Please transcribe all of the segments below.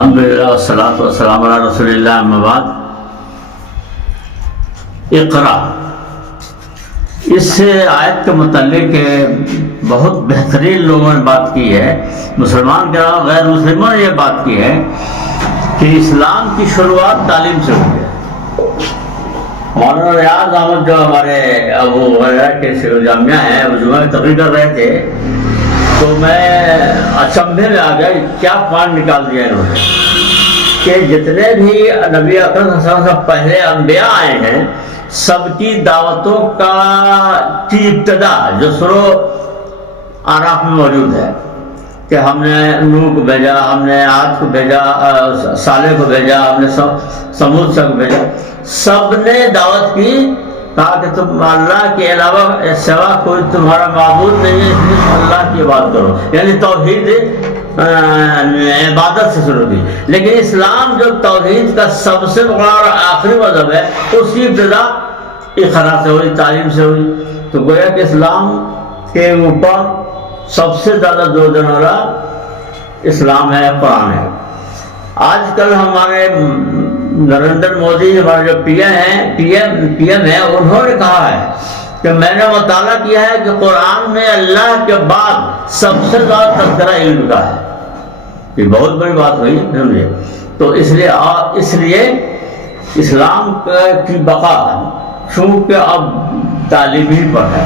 الحمدللہ والصلاۃ والسلام علی رسول اللہ، اما بعد۔ اقرا، اس آیت کے متعلق بہت بہترین لوگوں نے بات کی ہے، مسلمان کے علاوہ غیر مسلموں نے یہ بات کی ہے کہ اسلام کی شروعات تعلیم سے ہوئی ہے۔ مولانا ریاض احمد جو ہمارے ابو ہریرہ کے شیخ الجامعہ ہیں، وہ جمعہ میں تقریر کر رہے تھے تو میں اچنبھے میں آ گیا، کیا پوائنٹ نکال دیا انہوں نے کہ جتنے بھی نبی اکرم صلی اللہ علیہ وسلم سے پہلے انبیاء آئے ہیں، سب کی دعوتوں کی ابتدا جو سورہ اعراف میں موجود ہے کہ ہم نے نوح کو بھیجا، ہم نے عاد کو بھیجا، صالح کو بھیجا، ہم نے سمود کو بھیجا، سب نے دعوت کی، کہا کہ تم اللہ کے علاوہ سوا کوئی تمہارا معبود نہیں ہے، اس لیے اللہ کی بات کرو، یعنی توحید عبادت سے شروع کی۔ لیکن اسلام جو توحید کا سب سے بڑا اور آخری مذہب ہے، اس کی ابتدا اقرا سے ہوئی، تعلیم سے ہوئی۔ تو گویا کہ اسلام کے اوپر سب سے زیادہ زور دینے والا اسلام ہے، قرآن ہے۔ آج کل ہمارے نریندر مودی ہمارے جو پی ایم ہیں، انہوں نے کہا ہے کہ میں نے مطالعہ کیا ہے کہ قرآن میں اللہ کے بعد سب سے زیادہ تذکرہ علم کا ہے۔ یہ بہت بڑی بات ہوئی، سمجھے؟ تو اس لیے اسلام کی بقا چونکہ اب تعلیم ہی پر ہے،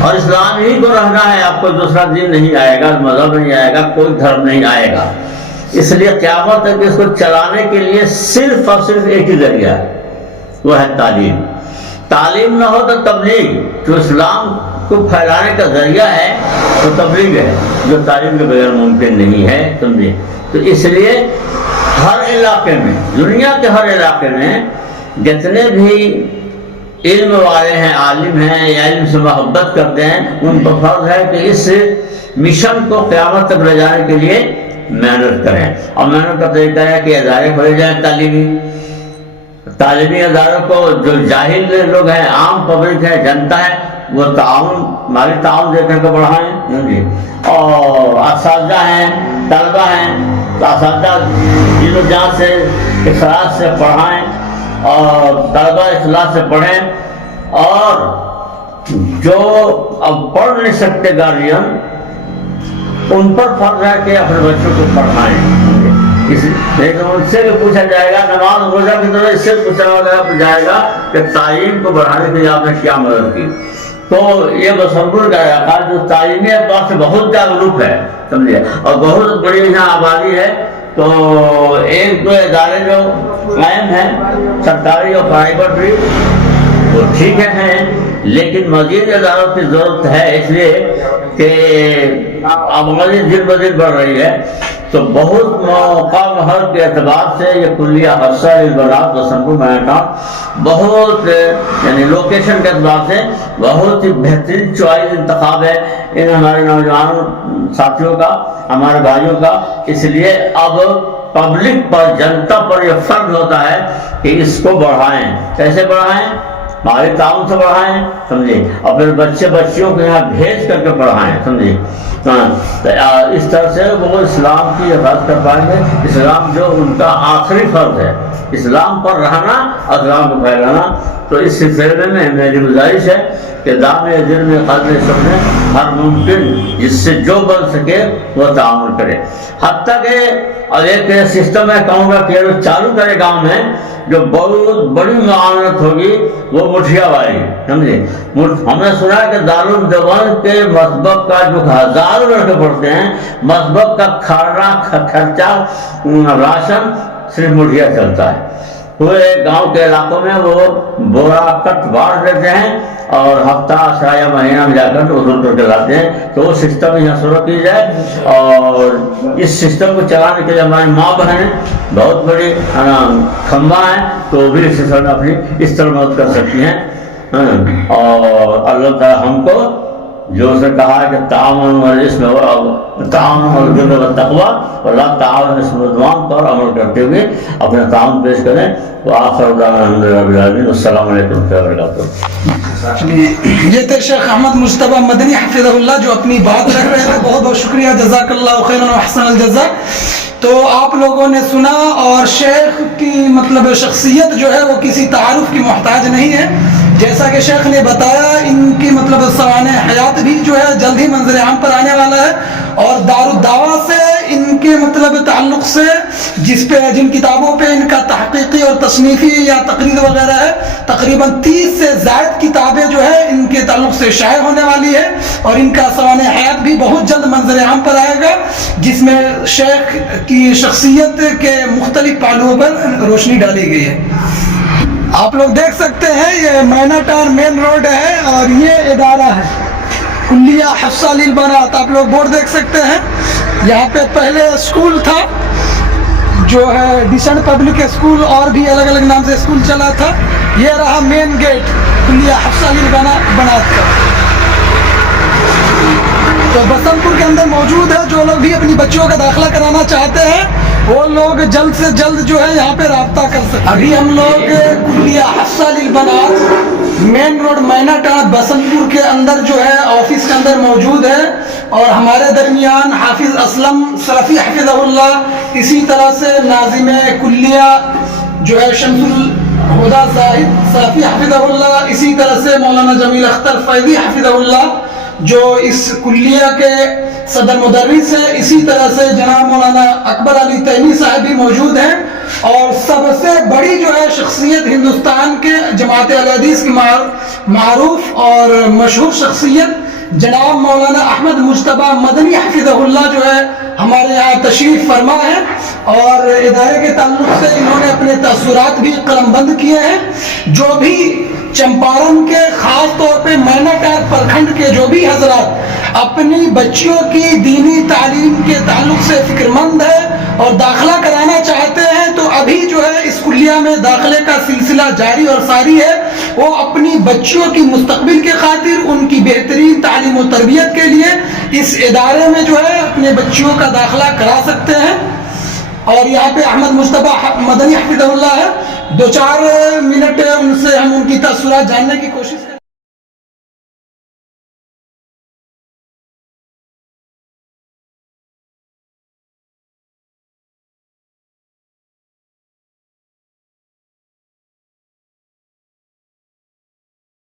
اور اسلام ہی کو رہنا ہے، آپ کو دوسرا دین نہیں آئے گا، مذہب نہیں آئے گا، کوئی دھرم نہیں آئے گا۔ اس لیے قیامت تک اس کو چلانے کے لیے صرف اور صرف ایک ہی ذریعہ ہے، وہ ہے تعلیم۔ تعلیم نہ ہو تو تبلیغ، جو اسلام کو پھیلانے کا ذریعہ ہے وہ تبلیغ ہے، جو تعلیم کے بغیر ممکن نہیں ہے، سمجھے؟ تو اس لیے ہر علاقے میں، دنیا کے ہر علاقے میں جتنے بھی علم والے ہیں، عالم ہیں یا علم سے محبت کرتے ہیں، ان پر فرض ہے کہ اس مشن کو قیامت تک لے جانے کے لیے محنت کریں۔ اور محنت کا طریقہ ہے کہ ادارے کھولے جائیں، تعلیمی اداروں کو جو جاہل لوگ ہیں، عام پبلک ہے، جنتا ہے، وہ مالی تعاون دے کر کے بڑھائیں، اور اساتذہ ہیں، طلبہ ہیں، تو اساتذہ دل و جان سے اخلاص سے پڑھائیں، اور طلبہ اخلاص سے پڑھیں، اور جو اب پڑھ نہیں سکتے گارجین، ان پر فرض ہے کہ اپنے بچوں کو پڑھائیں۔ لیکن ان سے بھی پوچھا جائے گا، نماز روزہ کی طرح اس سے پوچھا جائے گا کہ تعلیم کو بڑھانے کے لیے آپ نے کیا مدد کی۔ تو یہ بسنپور کا علاقہ جو تعلیمی اعتبار سے بہت جاگروک ہے، سمجھے، اور بہت بڑی یہاں آبادی ہے، تو ایک دو ادارے جو قائم ہیں، سرکاری اور پرائیویٹ بھی، وہ ٹھیک ہیں، لیکن مزید اداروں کی ضرورت ہے، اس لیے کہ آبادی دن بدن بڑھ رہی ہے، تو بہت موقع محل کے اعتبار سے یہ کلیہ حصہ البلاد بسنپور میرٹاؤن بہت، یعنی لوکیشن کے اعتبار سے بہت ہی بہترین چوائس انتخاب ہے ان ہمارے نوجوان ساتھیوں کا، ہمارے بھائیوں کا۔ اس لیے اب پبلک پر، جنتا پر یہ فرض ہوتا ہے کہ اس کو بڑھائیں۔ کیسے بڑھائیں؟ مالی تعاون سے بڑھائیں، سمجھے، اور پھر بچے بچیوں کو یہاں بھیج کر کے پڑھائیں، سمجھے۔ اس طرح سے وہ اسلام کی حفاظت کر پائیں گے، اسلام جو ان کا آخری فرض ہے، اسلام پر رہنا، اسلام کو پھیلانا۔ تو اس سلسلے میں میری گزارش ہے کہ دام اجر میں قدر سب نے ہر ممکن جس سے جو بن سکے وہ تعاون کرے۔ حتیٰ کہ ایک سسٹم میں کہوں گا کہ چالو کرے گاؤں میں، جو بہت بڑی معاونت ہوگی وہ مٹھیا والی، سمجھے۔ ہم نے سنا ہے کہ دارالدیوبند کے مسبق کا جو ہزاروں لڑکے پڑھتے ہیں، مسبق کا کھانا خرچہ راشن صرف مٹھیا چلتا ہے۔ پورے گاؤں کے علاقوں میں وہ بورا کٹ بانٹ دیتے ہیں اور ہفتہ یا مہینہ میں جا کر وصول کر کے لاتے ہیں۔ تو وہ سسٹم یہاں شروع کی جائے، اور اس سسٹم کو چلانے کے لیے ہماری ماں بہنیں بہت بڑی کھمبا ہیں، تو وہ بھی اس سلسلے میں اپنی اس طرح مدد کر سکتی ہیں، اور اللہ تعالیٰ ہم کو جو اس نے کہا کہ تعاون البر والتقویٰ ولا تعاون الاسم والعدوان پر عمل کرتے ہوئے اپنا تعاون پیش کریں. وآخر دعوانا الحمد للہ رب العالمین. السلام علیکم ورحمۃ اللہ وبرکاتہ. یہ تھے شیخ احمد مجتبیٰ مدنی حفظہ اللہ جو اپنی بات رکھ رہے تھے. بہت بہت شکریہ, جزاک اللہ خیرا واحسن الجزاء. تو آپ لوگوں نے سنا, اور شیخ کی مطلب شخصیت جو ہے وہ کسی تعارف کی محتاج نہیں ہے. جیسا کہ شیخ نے بتایا, ان کی مطلب سوانح حیات بھی جو ہے جلد ہی منظر عام پر آنے والا ہے, اور دارالدعوہ سے ان کے مطلب تعلق سے جن کتابوں پہ ان کا تحقیقی اور تصنیفی یا تقریر وغیرہ ہے, تقریباً 30 سے زائد کتابیں جو ہے ان کے تعلق سے شائع ہونے والی ہے, اور ان کا سوانح حیات بھی بہت جلد منظر عام پر آئے گا, جس میں شیخ کی شخصیت کے مختلف پہلوؤں پر روشنی ڈالی گئی ہے. آپ لوگ دیکھ سکتے ہیں یہ مینا ٹاؤن مین روڈ ہے, اور یہ ادارہ ہے کلیہ حفصہ للبنات. آپ لوگ بورڈ دیکھ سکتے ہیں. یہاں پہ پہلے اسکول تھا جو ہے ڈیسنٹ پبلک اسکول, اور بھی الگ الگ نام سے اسکول چلا تھا. یہ رہا مین گیٹ کلیہ حفصہ للبنات کا. تو بسنت پور کے اندر موجود ہے. جو لوگ بھی اپنی بچیوں کا داخلہ کرانا چاہتے ہیں وہ لوگ جلد سے جلد جو ہے یہاں پہ رابطہ کر سکتے ہیں. ابھی ہم لوگ کلیہ حفصہ للبنات مین روڈ مینا ٹاؤن بسنت پور کے اندر جو ہے آفس کے اندر موجود ہے, اور ہمارے درمیان حافظ اسلم سلفی حفظہ اللہ, اسی طرح سے ناظم کلیہ جو ہے شمس الہدیٰ زاہد سلفی حفظہ اللہ, اسی طرح سے مولانا جمیل اختر فیضی حفظہ اللہ جو اس کلیہ کے صدر مدرس ہے. اسی طرح سے جناب مولانا اکبر علی تیمی صاحب بھی موجود ہیں, اور سب سے بڑی جو ہے شخصیت ہندوستان کے جماعت اہل حدیث کی معروف اور مشہور شخصیت جناب مولانا احمد مجتبیٰ مدنی حفظہ اللہ جو ہے ہمارے یہاں تشریف فرما ہے, اور ادارے کے تعلق سے انہوں نے اپنے تاثرات بھی قلم بند کیے ہیں. جو بھی چمپارن کے, خاص طور پہ مینا ٹاؤن پرکھنڈ کے جو بھی حضرات اپنی بچیوں کی دینی تعلیم کے تعلق سے فکر مند ہے اور داخلہ کرانا چاہتے ہیں, تو ابھی جو ہے اس کلیہ میں داخلے کا سلسلہ جاری اور ساری ہے. وہ اپنی بچیوں کی مستقبل کے خاطر, ان کی بہترین تعلیم و تربیت کے لیے اس ادارے میں جو ہے اپنے بچیوں کا داخلہ کرا سکتے ہیں. اور یہاں پہ احمد مجتبیٰ مدنی حفظہ اللہ ہے. 2-4 منٹ ان سے ہم ان کی تاثرات جاننے کی کوشش